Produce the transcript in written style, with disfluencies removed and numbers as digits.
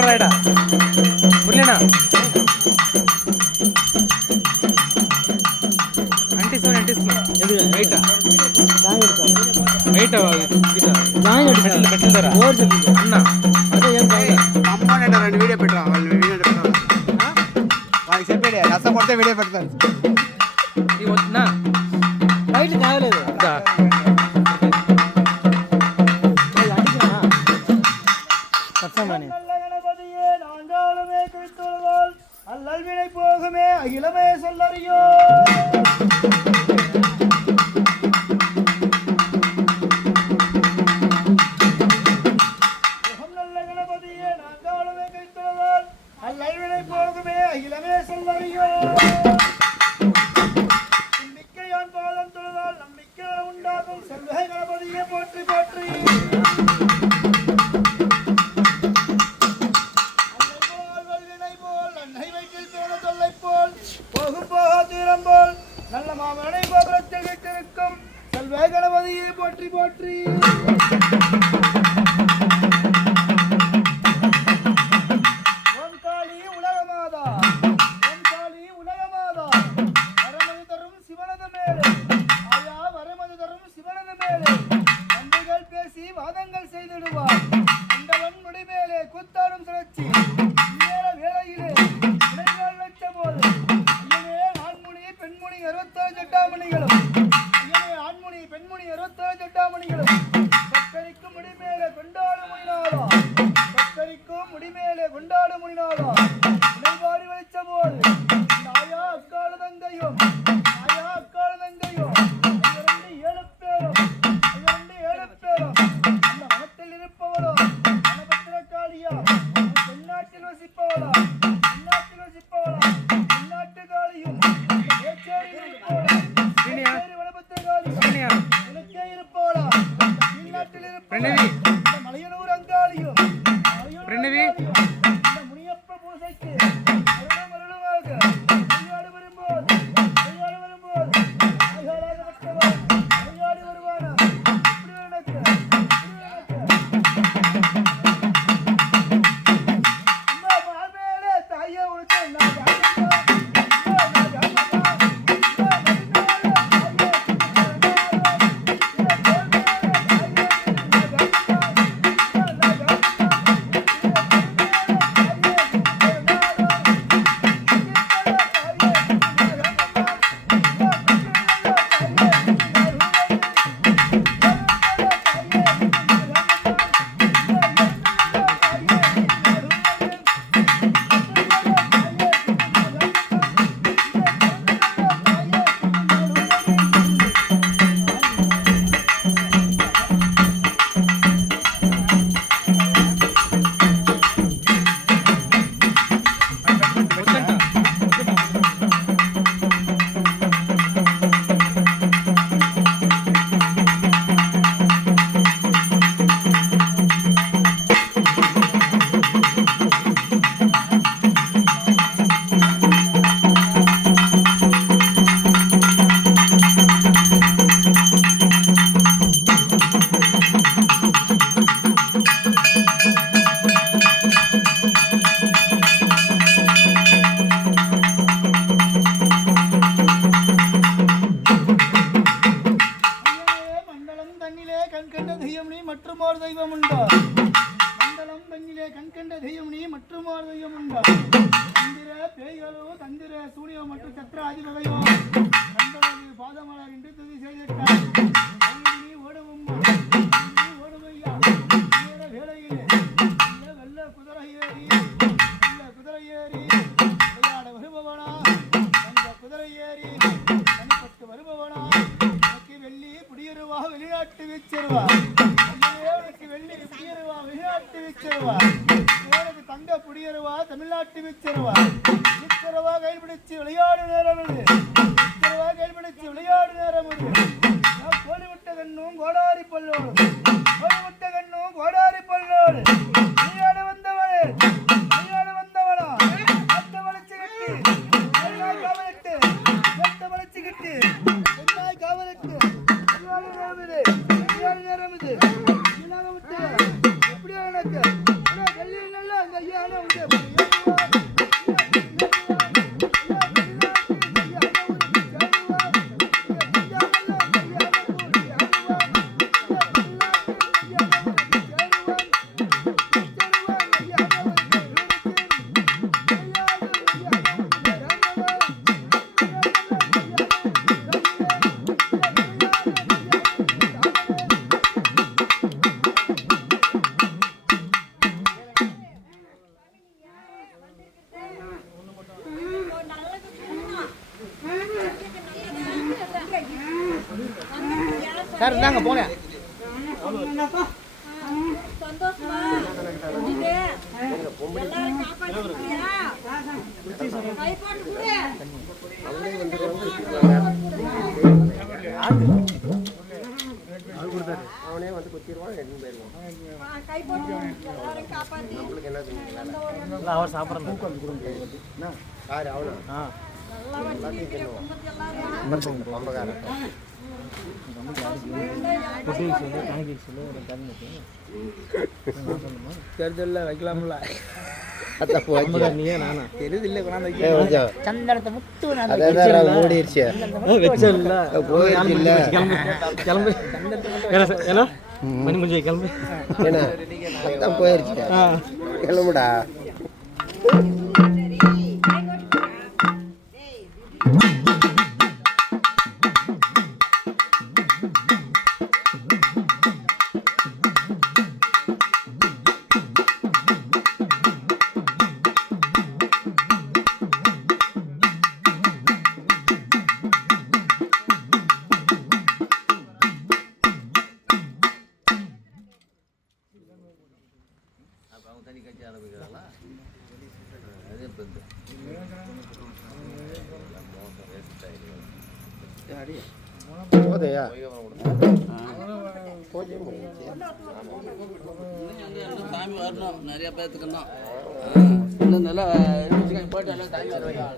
ಕೊಡಬೇಡ ಬುರ್ಲಿನ ಅಂಟಿಸ್ನು ಇದು ವೆಯ್ಟ್ పెట్టిందరా అన్న అదే ఏం అమ్మానంట రెండు వీడియో పెట్టరా వాళ్ళు వీడియో పెడతారు వాళ్ళకి చెప్పేడే రసం కొడితే వీడియో పెడతారు ఈ వస్తున్నా లైట్ కావలేదు அல்லல்வினை போகுமே அகிலமே சொல்லறியோ நல்ல கணபதியே நாங்காளுமே கைத்தொழுதால் அல்லல்வினை போகுமே அகிலமே சொல்லறியோ நம்பிக்கையான் பாதம் தொழுதால் நம்பிக்கை உண்டாகும் செல்வகை கணபதியே போற்றி போற்றி நல்ல மாமனை கோபுரத்தில் வீட்டிருக்கும் செல்வ கணபதியை போற்றி போற்றி ஓம் காளி உலகமாதா ஓம் காளி உலகமாதா வரமது தரும் சிவனது மேலே ஆயா வரமது தரும் சிவனது மேலே நம்பிகள் பேசி வாதங்கள் செய்திடுவார் அண்டவன் முடிமேலே கூத்தாடும் சுழற்சி நேர வேளையிலே உடைகள் வச்ச போது பெண்முனி 67 ஜட்டாமணிகளும் ஆண்முனி பெண்முனி 67 ஜட்டாமணிகளும் கத்தரிக்கும் முடிமேலே கொண்டாடு மொழினாதா கத்தரிக்கும் முடிமேலே கொண்டாடு மொழினாதா உடைபாடி வலிச்ச போது ஆயா அக்கால தங்கையும் ஏழு பேரும் அந்த வனத்தில் இருப்பவரோ வனபத்திரக்காளியா தென்னாட்டில் வசிப்பவளா தென்னாட்டு காளியும் மலையனூர் அங்காளியும் முனியப்ப பூசைக்கு அருளமாக வரும்போது வருவானா தாயே உனக்கு மற்றுமோர் தெய்வம் உண்டா மண்டலம் தன்னிலே கண்கண்ட தெய்வம் நீ மற்றுமோர் தெய்வம் உண்டா தந்திர பேய்களோ தந்திர சூனியோ மற்றும் சத்திர அதிபகையோ கண்டனது பாதமலர் என்று துதி செய்திட்டார் நீ ஓடுவும் ஓடுமையா வேளையிலே வெள்ள குதிரை ஏறி விளையாட வருபவனா அந்த குதிரை ஏறி தனிப்பட்டு வருபவனா எனக்கு வெள்ளி புடியருவா வெளிநாட்டு வீச்சருவா வெளிநாட்டு வீச்சருவா எனக்கு தங்க புடியருவா தமிழ்நாட்டு வீச்சருவா வீச்சருவா கைப்பிடிச்சு விளையாடு நேரம் இது கைப்பிடிச்சு விளையாடு நேரம் இது கோழிவிட்ட கண்ணும் கோடாரி பல்லோடு கோழிவிட்ட கண்ணும் கோடாரி பல்லோடு விளையாடு வந்தவனே விளையாடு வந்தவனா அத்த வளைச்சு கட்டி காவலிட்டு வெட்ட வளைச்சு கட்டி என்னாய் காவலிட்டு நேரம் இது எப்படி எனக்கு கல்வி நல்லா அந்த ஐயா ஏங்க போனேன் சந்தோஷமா இது எல்லாரும் காப்பாத்தியா கை போட்டு குடு அவனே வந்து குத்திடுவான் எடுத்து போயிடுவான் கை போட்டு எல்லாரும் காப்பாத்தி நம்மளுக்கு என்ன தெரியும் இல்லை அவர் சாப்பிட்றேன் யாரு அவனா நல்லா வச்சிருக்கிற குடும்பத்தை எல்லாரும் பம்பக்காரன் தெரிஞ்சல வைக்கலாம்ல நீயே நானா தெரியுது இல்ல கொண்டாந்து சந்தனத்தை முத்து அதான் மூடிடுச்சு வச்சல போயிடுச்சு இல்ல கிளம்பு ஏன்னா மணி முடிஞ்சு கிளம்பு ஏன்னா அதான் போயிடுச்சு கிளம்புடா போதையா சாமி வரணும் நிறைய பேத்துக்கு இன்னும் நல்லா போட்டு எல்லாம் சாமி வருவாங்க